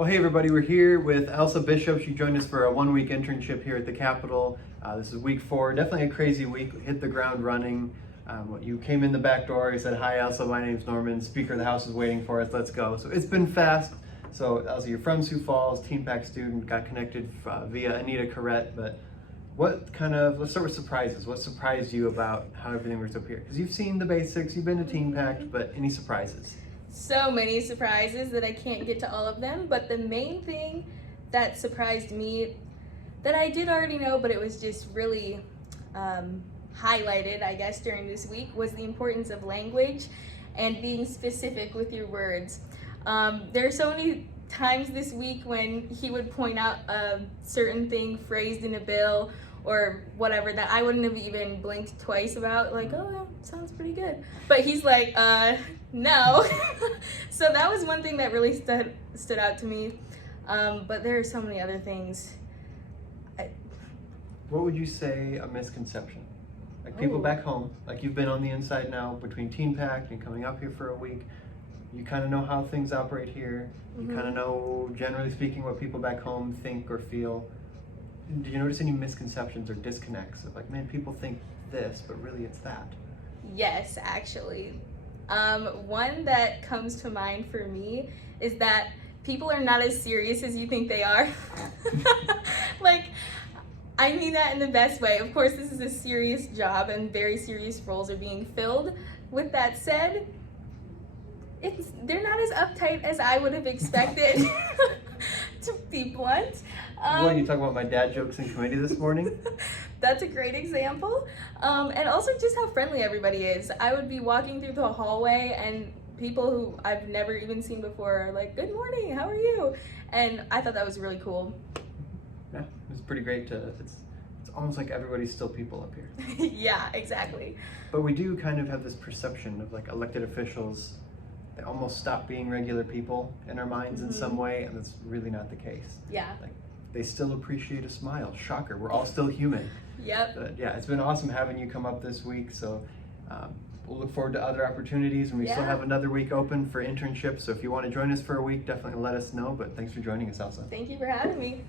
Well, hey everybody, we're here with Elsa Bisschop. She joined us for a one-week internship here at the Capitol. This is week 4, definitely a crazy week. We hit the ground running. You came in the back door, you said, "Hi Elsa, my name's Norman, Speaker of the House is waiting for us, let's go." So it's been fast. So Elsa, you're from Sioux Falls, Teen Pack student, got connected via Anita Corrette, but let's start with surprises. What surprised you about how everything works up here? Because you've seen the basics, you've been to Teen Pack, but any surprises? So many surprises that I can't get to all of them, but the main thing that surprised me that I did already know, but it was just really highlighted, I guess, during this week was the importance of language and being specific with your words. There are so many times this week when he would point out a certain thing phrased in a bill or whatever that I wouldn't have even blinked twice about, like, "Oh, that sounds pretty good." But he's like, no. So that was one thing that really stood out to me. But there are so many other things. What would you say a misconception? Like people back home, like you've been on the inside now between Teen Pack and coming up here for a week, you kind of know how things operate here. You kind of know, generally speaking, what people back home think or feel. Did you notice any misconceptions or disconnects of like, man, people think this, but really it's that? Yes, actually. One that comes to mind for me is that people are not as serious as you think they are. Like, I mean that in the best way. Of course, this is a serious job and very serious roles are being filled. With that said, they're not as uptight as I would have expected, to be blunt. What, you talking about my dad jokes in committee this morning? That's a great example. And also just how friendly everybody is. I would be walking through the hallway and people who I've never even seen before are like, "Good morning, how are you?" And I thought that was really cool. Yeah, it's pretty great it's almost like everybody's still people up here. Yeah, exactly. But we do kind of have this perception of like elected officials, they almost stop being regular people in our minds in some way, and that's really not the case. Yeah. Like, they still appreciate a smile. Shocker, we're all still human. Yep. But yeah, it's been awesome having you come up this week. So we'll look forward to other opportunities, and we still have another week open for internships. So if you want to join us for a week, definitely let us know. But thanks for joining us, Elsa. Thank you for having me.